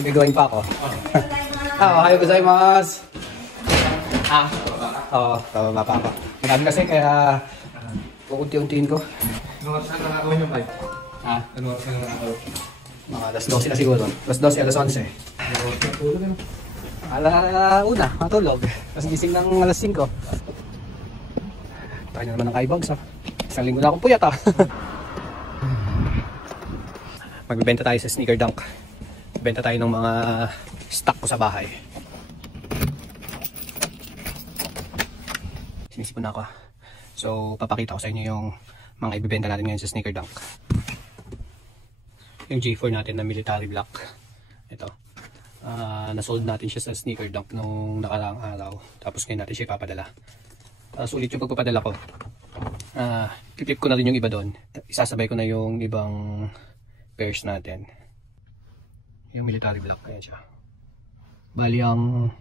Nag-going pa ako. Ohayo gozaimasu. Oo, bababa pa ako. Marami kasi kaya uunti-untiin ko. Ano oras na nakakawin yung 5? Ano oras na nakakawin? Mga alas 12 na siguro. Alas 12, alas 11. Una, matulog. Tapos gising ng alas 5. Tayo na naman ng iBogs. Isang linggo na akong puyat Magbibenta tayo sa Sneaker Dunk. Benta tayo ng mga stock ko sa bahay. Sinisipon na ako. So, papakita ko sa inyo yung mga ibibenta natin ngayon sa Sneaker Dunk. Yung J4 natin na military black. Ito. Nasold natin siya sa Sneaker Dunk nung nakaraang araw. Tapos ngayon natin siya ipapadala. Sulit yung pagpapadala ko. Flip ko na rin yung iba doon. Isasabay ko na yung ibang pairs natin. Yung military black, kaya siya. Bali ang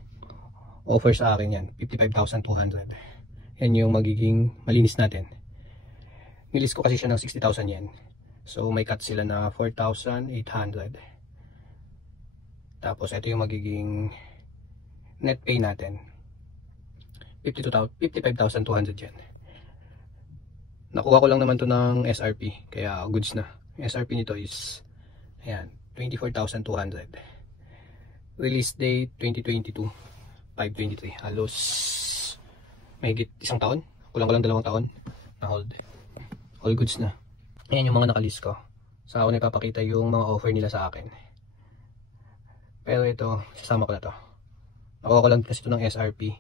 offer sa akin yan, 55,200. Yan yung magiging malinis natin. Nilis ko kasi siya ng 60,000 yen. So may cut sila na 4,800. Tapos ito yung magiging net pay natin. 55,200 yen. Nakuha ko lang naman to ng SRP, kaya goods na. Yung SRP nito is ayan, 24,200. Release date 2022, 5/23. Halos mahigit isang taon. Kulang-kulang 2 taon na hold. All goods na. Ayan yung mga nakalist ko. Sa ako na ipapakita yung mga offer nila sa akin. Pero ito, sasama ko na to. Nakuha ko lang kasi ito ng SRP.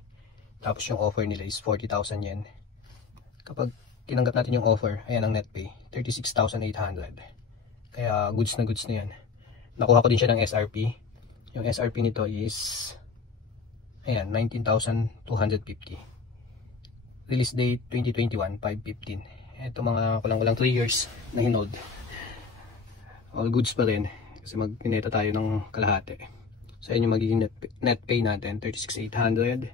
Tapos yung offer nila is 40,000 yen. Kapag tinanggap natin yung offer, ayan ang net pay, 36,800. Kaya goods na yan. Nakuha ko din siya ng SRP. Yung SRP nito is ayan, 19,250. Release date 2021, 5/15. Ito mga kulang-kulang 3 years na hinold. All goods pa rin kasi magpineta tayo ng kalahati. So yun yung magiging net pay natin, 36,800.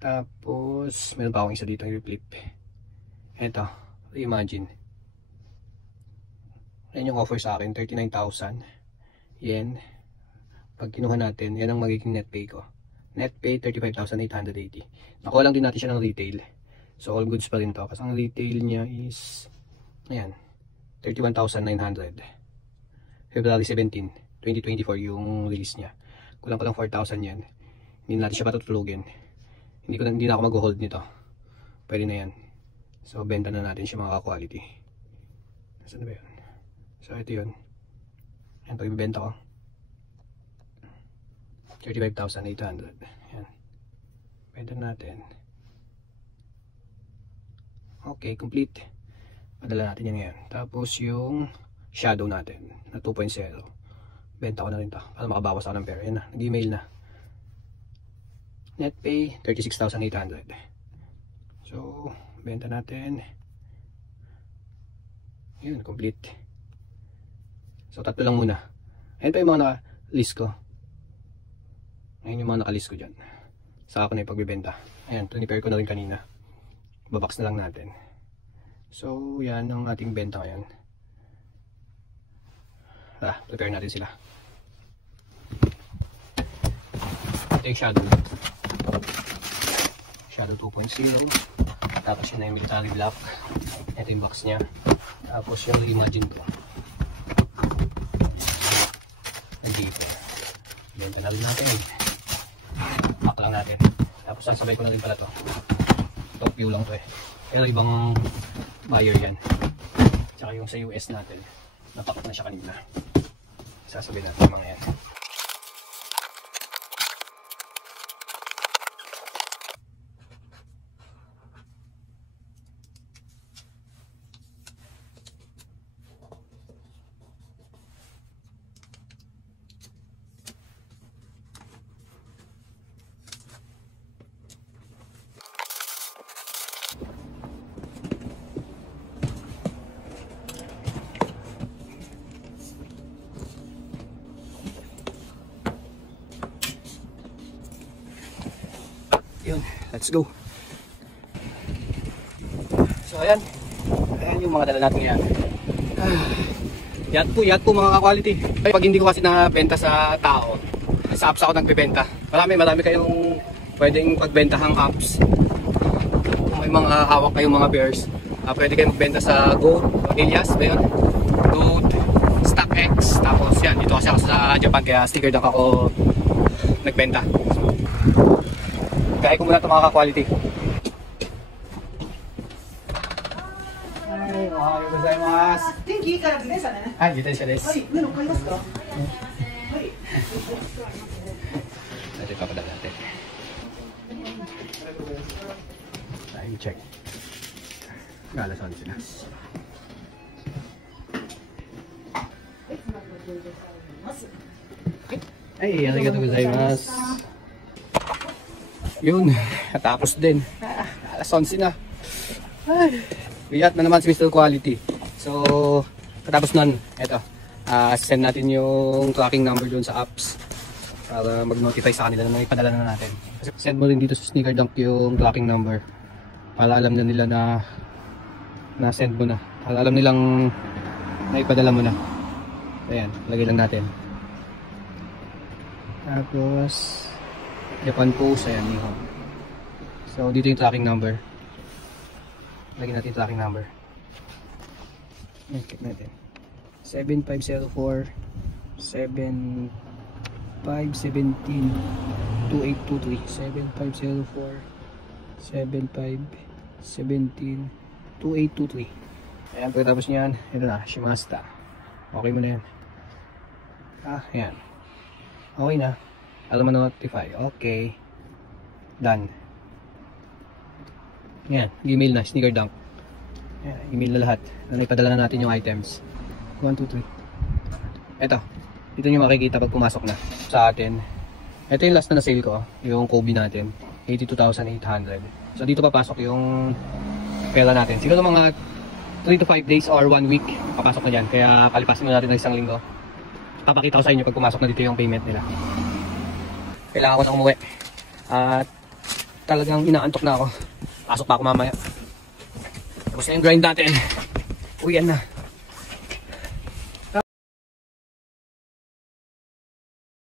Tapos meron pa akong isa dito yung flip. Ito, imagine. Yan yung offer sa akin, 39,000 yen. Pag kinuha natin, yan ang magiging net pay ko. Net pay, 35,880. Nakuha lang din natin siya ng retail. So all goods pa rin to. Kasi ang retail niya is, ayan, 31,900. February 17, 2024 yung release niya. Kulang ko lang 4,000 yan. Hindi natin siya patutulugin. Hindi na ako mag-hold nito. Pwede na yan. So benta na natin siya mga quality. Saan ba yun? So ito yun. Ayan, pag ibibenta ko 35,800. Ayan. Benta natin. Okay, complete. Padala natin yan ngayon. Tapos yung shadow natin na 2.0. Benta ko na rin to para makabawas ako ng pera. Ayan na, nag-email na. Net pay 36,800. So benta natin. Yun, complete. So tatlo lang muna. Ayan pa yung mga naka-list ko. Ayan yung mga naka-list ko dyan. Saka ako na yung pagbibenta. Ayan, prepare ko na rin kanina. Babox na lang natin. So yan ang ating benta ngayon. Prepare natin sila. Ito yung shadow. Shadow 2.0. Tapos yun na yung military black. Ito yung box nya. Tapos yung imagine ko. Nandito. Benta na rin natin. Pack lang natin. Tapos sasabay ko na rin pala to. Top view lang to eh. Pero ibang buyer yan. Tsaka yung sa US natin. Napack na siya kanina. Sasabay natin yung mga yan. Yun, let's go. So ayan yung mga dala natin yan. Yan po mga ka-quality. Pag hindi ko kasi nabenta sa tao, sa apps ako nagbebenta. Marami kayong pwedeng pagbentahang apps. Kung may mga hawak kayong mga bears, pwede kayong magbenta sa Goat, Elias ba yun? Goat, StockX. Tapos yan, dito kasi ako sa Japan kaya sticker dock ako nagbenta. Kaya ko muna ito mga ka-quality. Ay, ohayo gozaimasu. 天気いいから自転車ね。はい、自転車です。はい、目の買いますか。はい。 Ito ipapadala natin. Time check. Galasan sila. Ay, arigatou gozaimasu. Yun, natapos din. Alas 11 na. Ay, biyat na naman si Mr. Quality. So, katapos nun, eto, send natin yung tracking number dun sa apps para mag-notify sa kanila na may padala na natin. Kasi send mo rin dito sa Sneaker Dunk yung tracking number para alam na nila na send mo na. Para alam nilang naipadala mo na. Ayan, lagay lang natin. Tapos Japan Post, ayan, Nihon. So dito yung tracking number. Lagyan natin yung tracking number. Check natin. 7504 7517 2823 7504 7517 2823. Ayan, pagkatapos niyan, ito na, Shimasta. Okay mo na yan. Ayan. Okay na. Alam mo notify. Okay. Done. Ayan, email na, Sneaker Dunk. Ayan, email na lahat. Ipadala na natin yung items. 1, 2, 3. Ito. Dito nyo makikita pag pumasok na sa atin. Ito yung last na na-sale ko. Yung Kobe natin. 82,800. So dito papasok yung pera natin. Siguro mga 3 to 5 days or 1 week papasok na dyan. Kaya palipasin mo natin ng isang linggo. Papakita ko sa inyo pag pumasok na dito yung payment nila. Kailangan ko na umuwi. At talagang inaantok na ako. Pasok pa ako mamaya. Tapos na yung grind natin. Uwian na.